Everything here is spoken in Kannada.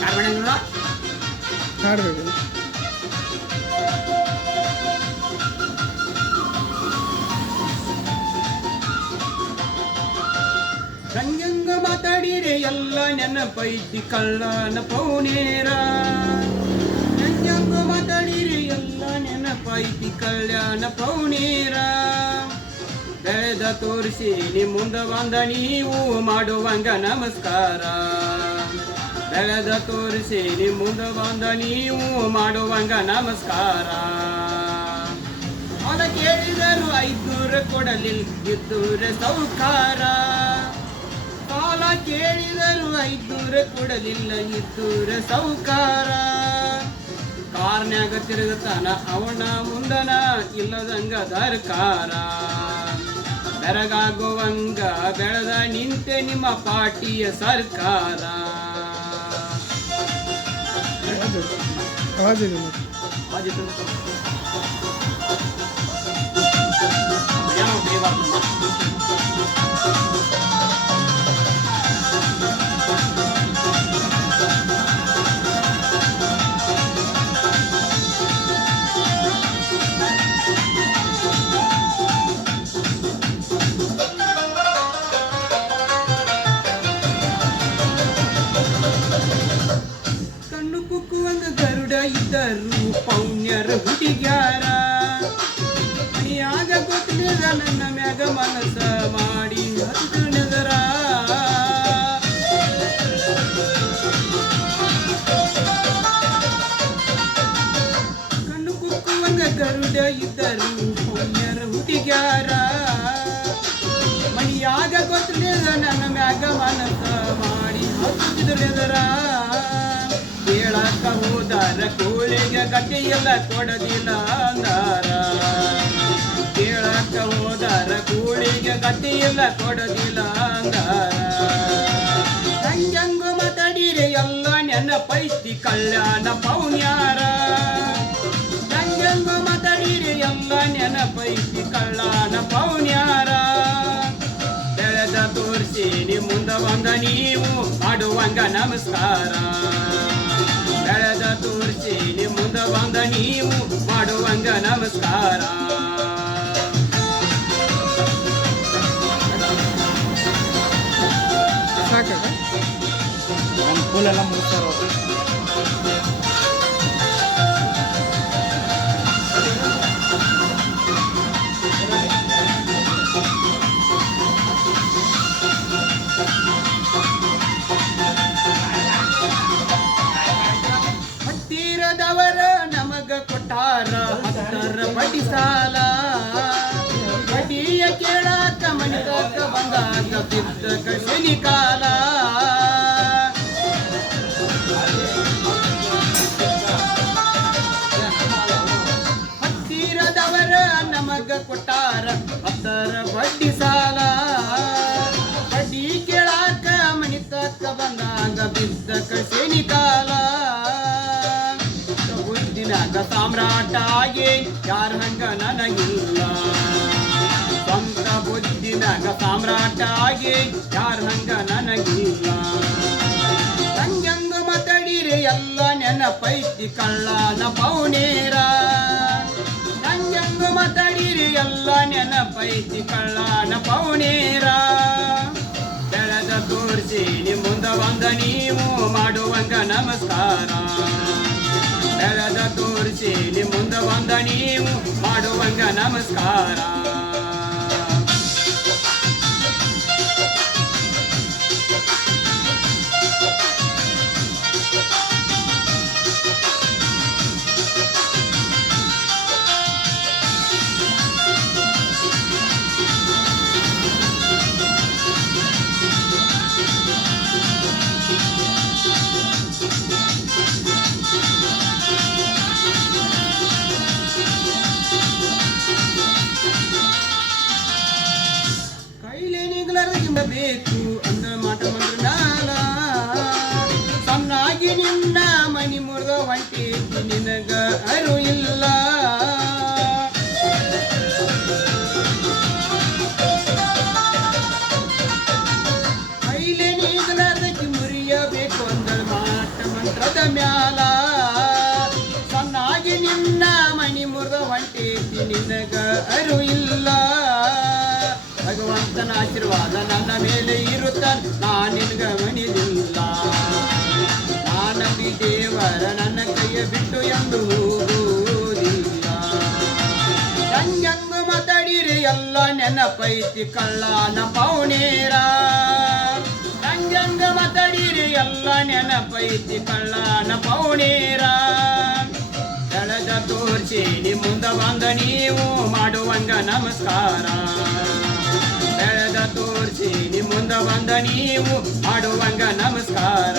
ಯಾರು ಮಾಡಂಗಿಲ್ಲ ಹಾಡ್ಬೇಕು. ರಂಗಂಗ ಮಾತಾಡಿರೆ ಎಲ್ಲ ನೆನಪೈತಿ ಕಳ್ಳನ ಪೌನೇರ. ರಂಗಂಗ ಮಾತಾಡಿರೆ ಎಲ್ಲ ನೆನಪೈತಿ ಕಲ್ಯಾಣ ಪೌನೇರ. ಬೆಳೆದ ತೋರಿಸಿ ನಿ ಮುಂದ ಬಂದ ನೀವು ಮಾಡುವಂಗ ನಮಸ್ಕಾರ. ಬೆಳೆದ ತೋರಿಸಿ ನಿ ಮುಂದ ಬಂದ ನೀವು ಮಾಡುವಂಗ ನಮಸ್ಕಾರ. ಹೊಲ ಕೇಳಿದರು 500 ಕೊಡಲಿಲ್ಲ ಇದ್ದೂರ ಸೌಕಾರ. ಸಾಲ ಕೇಳಿದರು 500 ಕೊಡಲಿಲ್ಲ ಇದ್ದೂರ ಸೌಕಾರ. ಕಾರ್ನ್ಯಾಗ ತಿರುಗತಾನ ಅವನ ಮುಂದನ ಇಲ್ಲದಂಗ ದರ್ಕಾರ. ಬೆರಗಾಗುವಂಗ ಬೆಳೆದ ನಿಂತೆ ನಿಮ್ಮ ಪಾರ್ಟಿಯ ಸರ್ಕಾರ. ಕಣ್ಣು ಕುಕ್ಕುವಂಗ ಗರುಡ ಇದ್ದರು ಪೌಣ್ಯರ ಹುಡುಗ್ಯಾರ. ಮಣಿಯಾಗ ಗೊತ್ತಿಲ್ಲ ನನ್ನ ಮ್ಯಾಗ ಮನಸ್ಸ ಮಾಡಿ ಹತ್ತು ನೆದರ. ಕಣ್ಣು ಕುಕ್ಕುವಂಗ ಗರುಡ ಇದ್ದರು ಪೌಣ್ಯರ ಹುಡುಗ್ಯಾರ. ಮಣಿಯಾಗ ಗೊತ್ತಿಲ್ಲ ನನ್ನ ಮ್ಯಾಗ ಮನಸ್ಸ ಮಾಡಿ ಹತ್ತು ನೆದರ. ಕೇಳಕ ಹೋದಾರ ಕೋಳಿಗೆ ಗಟ್ಟಿಯೆಲ್ಲ ಕೊಡದಿಲ್ಲ ಅಂದಾರ. ಕೇಳಕ ಹೋದಾರ ಕೋಳಿಗೆ ಗಟ್ಟಿಯೆಲ್ಲ ಕೊಡದಿಲ್ಲ ಅಂದಾರ. ರಂಗಂಗು ಮಾತಾಡಿರೆ ಎಲ್ಲ ನೆನಪೈತಿ ಕಲ್ಯಾಣ ಪೌನ್ಯಾರ. ರಂಗಂಗು ಮಾತಾಡಿರೆ ಎಲ್ಲ ನೆನಪೈತಿ ಕಲ್ಯಾಣ ಪೌನ್ಯಾರ. ಬೆಳೆದ ತೋರಿಸಿ ನಿ ಮುಂದ ಬಂದ ನೀವು ಮಾಡುವಂಗ ನಮಸ್ಕಾರ. ಬೆಳೆದ ತೋರಿಸಿ ನಿ ಮುಂದ ಬಂದ ನೀವು ಮಾಡುವಂಗ ನಮಸ್ಕಾರ. ಫುಲ್ಲೆಲ್ಲ ಮುಗಿಸ್ತಾರ. ಹತ್ತಿರದವರ ನಮಗ ಕೊಟ್ಟಾರ 10 ಬಡ್ಡಿ ಸಾಲ. ಬಡ್ಡಿಯ ಕೇಳಾಕ ಮನಿತಕ್ಕ ಬಂದಾಗ ಬಿದ್ದ ಶನಿ ಕಾಲ. ಹತ್ತಿರದವರ ನಮಗ ಕೊಟ್ಟಾರ 10 ಬಡ್ಡಿ ಸಾಲ. ಬಡ್ಡಿ ಕೇಳಾಕ ಮನಿತಕ್ಕ ಬಂದಾಗ ಬಿದ್ದ ಶನಿ ಕಾಲ. ಬುದ್ಧಿನಾಗ ಸಾಮ್ರಾಟ ಆಗಿ ಯಾರ ಹಂಗ ನನಗಿಲ್ಲ. ಸ್ವಂತ ಬುದ್ಧಿನಾಗ ಸಾಮ್ರಾಟ ಆಗಿ ಯಾರ ಹಂಗ ನನಗಿಲ್ಲ. ರಂಗಂಗ ಮಾತಾಡಿರೆ ಎಲ್ಲ ನೆನಪೈತಿ ಕಳ್ಳನ ಪೌನೇರ. ರಂಗಂಗ ಮಾತಾಡಿರೆ ಎಲ್ಲ ನೆನಪೈತಿ ಕಳ್ಳನ ಪೌನೇರ. ಬೆಳೆದ ತೋರಿಸಿ ನಿ ಮುಂದ ಬಂದ ನೀವು ಮಾಡುವಂಗ ನಮಸ್ಕಾರ. ಬೆಳೆದ ತೋರಿಸಿ ನಿ ಮುಂದ ಬಂದ ನೀವು ಮಾಡುವಂಗ ನಮಸ್ಕಾರ. ಬೇಕು ಅಂದ ಮಾಟ ಮಂದ್ರ ನಾಲ. ಸಣ್ಣಾಗಿ ನಿನ್ನ ಮನಿ ಮುರಿದ ಹೊಂಟಿದ್ದು ನಿನಗ ಅರು ಇಲ್ಲ. ಕೈಲೆ ನೀಗಲಾರ್ದಕ್ಕೆ ಮುರಿಯಬೇಕು ಅಂದ ಮಾಟ ಯಂತ್ರದ ಮ್ಯಾಲ ಸಣ್ಣಾಗಿ ನಿನ್ನ ಮಣಿ ಮುರಿದ ಹೊಂಟೇತಿ ನಿನಗ ಅರು ಇಲ್ಲ ಭಗವಂತನ ಆಶೀರ್ವಾದ ನನ್ನ ಮೇಲೆ ಇರುತ್ತ ನಾನಿನ್ಗ ಮಣಿದಿಲ್ಲ ನಾನಂಬಿ ದೇವರ ನನ್ನ ಕೈಯ ಬಿಟ್ಟು ಎಂದು ಹೋಗುವುದಿಲ್ಲ ಹೆಂಗಂಗ ಮಾತಾಡಿರಿ ಎಲ್ಲ ನೆನಪೈತಿ ಕಳ್ಳನ ಪೌನೇರ ಹೆಂಗಂಗ ಮಾತಾಡಿರಿ ಎಲ್ಲ ನೆನಪೈತಿ ಕಳ್ಳನ ಪೌನೇರ ಎಳೆದ ತೋರ್ಸೇನಿ ಮುಂದ ಬಂದ ನೀವು ಮಾಡುವಂಗ ನಮಸ್ಕಾರ ಬೆಳೆದ ತೋರ್ಸೇನಿ ಮುಂದ ಬಂದ ನೀವು ಮಾಡುವಂಗ ನಮಸ್ಕಾರ